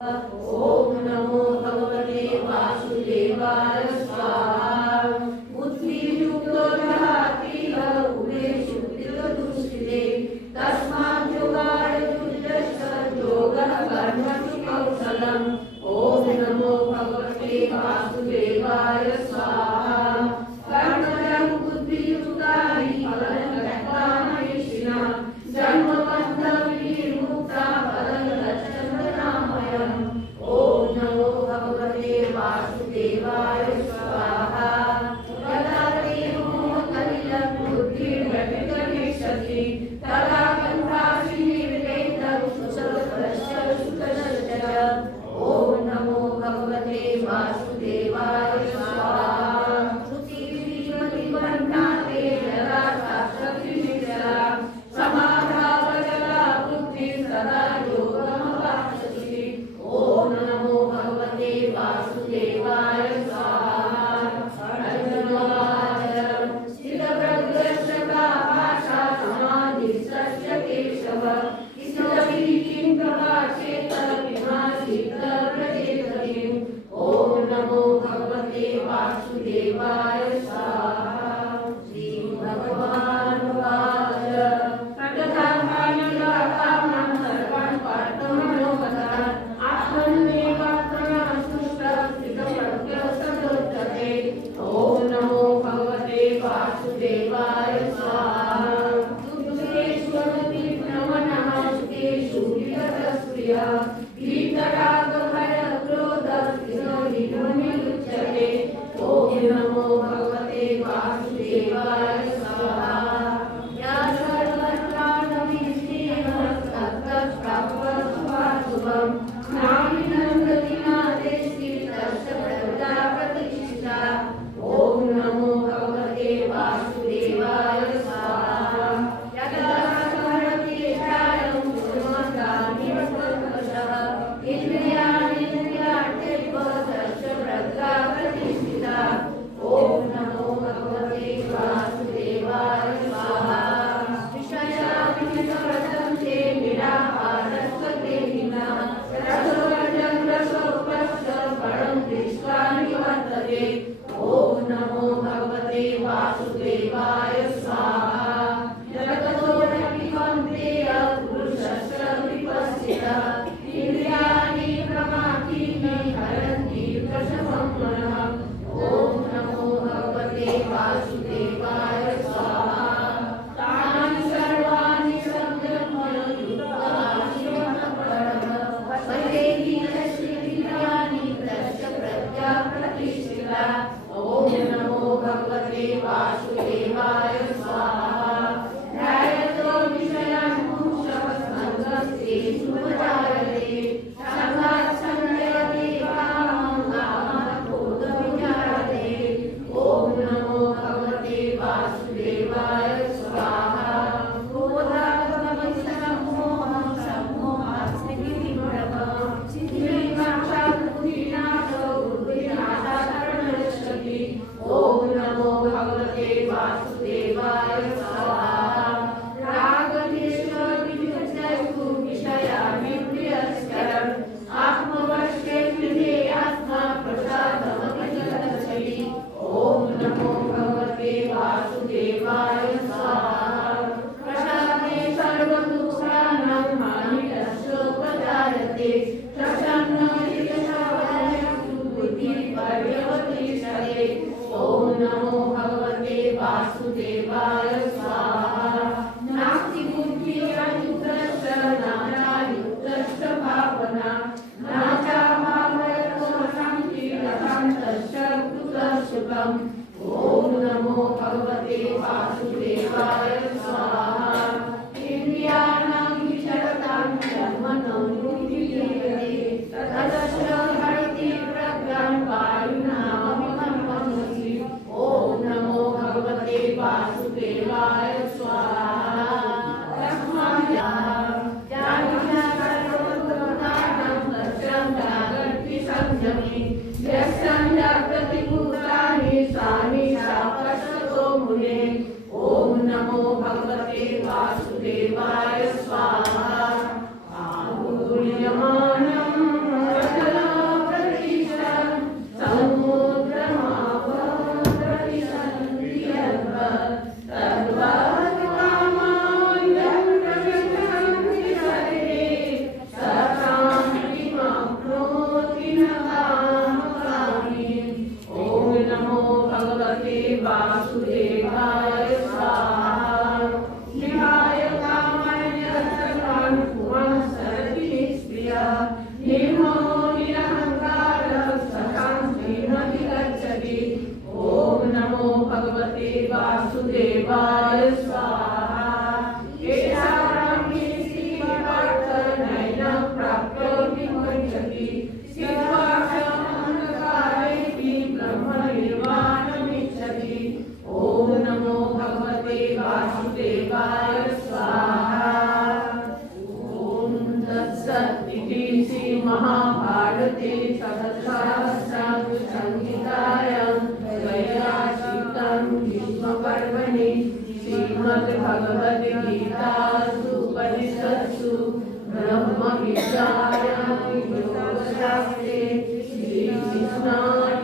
ओम नमो भगवते वासुदेवाय स्वाहा। बुद्धियुक्तो जहाति उभे शुद्धिर्दुष्टिते तस्मात् योगाय योगः कर्मसु कौशलम्। ओम नमो भगवते वासुदेवाय स्वाहा। कर्मजं बुद्धियुक्ता हि फलं त्यक्त्वा मनीषिणः जन्मबन्धं विमुक्ता फलं गच्छन्ति नामयम्। ओम नमो भगवते वासुदेवाय स्वाहा। यदा ते मोहकलिलं बुद्धिर्व्यतिकरिष्यति तदा गन्धासि निर्वेदं सुसर्गस्य सुतस्य च। ओम नमो भगवते वासुदेवाय स्वाहा। श्रुतिर्विमतिबन्धाते यदा शास्त्रविनिश्चया समाधावचला बुद्धिः तदा योगमवाप्स्यसि। ओम नमो भगवते वासुदेवाय स्वाहा। अर्जुनोवाच स्थितप्रज्ञस्य का भाषा समाधिस्तस्य केशव स्थितभिः किं प्रभाषेत विनाशित प्रचेततिम्। ओम नमो भगवते वासुदेवाय स्वाहा। श्रीभगवानुवाच प्रगताभायकामं सर्वान् पार्थमनोगतान् आत्मन्येवात्मनास्तुष्टस्थितप्रज्ञस्तदोच्यते। ओम नमो भगवते वासुदेवाय स्वाहा। दुःखेष्वपि प्रमनः सुखेषु विगतस्पृहः वीतरागभयक्रोधस्थितोनिरुच्यते। ओम नमो भगवते वासुदेवाय स्वाहा। या सर्वत्राणविस्तीर्णः तत्तत्प्राप्तस्वाशुभम् नामिनन्दति तस्य प्रजा प्रतिष्ठिता। ओम नमो भगवते वासुदेवाय स्वाहा। यदा स्मरति ध्यानं कुर्मस्तामिव सर्वशः इन्द्रियाणीन्द्रियार्थेभ्यो तस्य प्रजा प्रतिष्ठिता। ओम नमो भगवते वासुदेवाय स्वाहा। विषयाविनिवर्तन्ते निराहारस्य देहिनः रसवर्जं रसोपस्य परं दृष्ट्वा निवर्तते। ओम नमो भगवते वासुदेवाय स्वाहा। जगतो न कौन्तेय पुरुषस्य विपश्चितः इन्द्रियाणि प्रमाथीनि हरन्ति प्रशमं मनः। ओम नमो भगवते वासुदेवाय स्वाहा। तानि सर्वाणि संयम्य युक्तः शिवतपरः पश्येति यस्येन्द्रियाणि तस्य प्रज्ञा प्रतिष्ठिता। ओम नमो भगवते वासुदेवाय स्वाहा। ध्यायतो विषयान् पुंसः सङ्गस्तेषुपजायते सङ्गात् सञ्जयते कामं कामात् क्रोधविचारते। ओम नमो भगवते वासुदेवाय स्वाहा। क्रोधात् भविष्यमोहं सम्मोहात् स्थितिविभ्रमः स्थितिविनाशात् बुद्धिनाशो बुद्धिनाशात् प्रणश्यति। ओम नमो भगवते वासुदेवाय स्वाहा। रागद्वेषवियुक्तैस्तु विषयानिन्द्रियस्करम् आत्मवश्येन्द्रियात्मा प्रसादमधिगच्छति। ओम नमो भगवते वासुदेवाय स्वाहा। प्रसादे सर्वदुःखानां हानिरस्योपजायते प्रसन्नचित्तः बुद्धिपर्यवतिष्ठते। ओम नमो भगवते वासुदेवाय स्वाहा। नास्ति बुद्धिर्युक्तस्य नाचायुक्तस्य भावना नाचाभावयतो शान्तिरशान्तस्य कुतः सुखम्। ओम नमो भगवते वासुदेवाय स्वाहा। इन्द्रियाणां विचरतां कर्मणो नियुज्यते तदस्य हरति प्रज्ञां वायुनाममिमं मनसि। ओम नमो भगवते वासुदेवाय स्वाहा। ओम नमो भगवते वासुदेवाय स्वाहा। आहुर्यमाणं भारते सहस्रां संहितायां वैयासिकं भीष्मपर्वणि श्रीमद्भगवद्गीतासु उपनिषत्सु ब्रह्मविद्यायां योगशास्त्रे श्रीकृष्णार्जुनसंवादे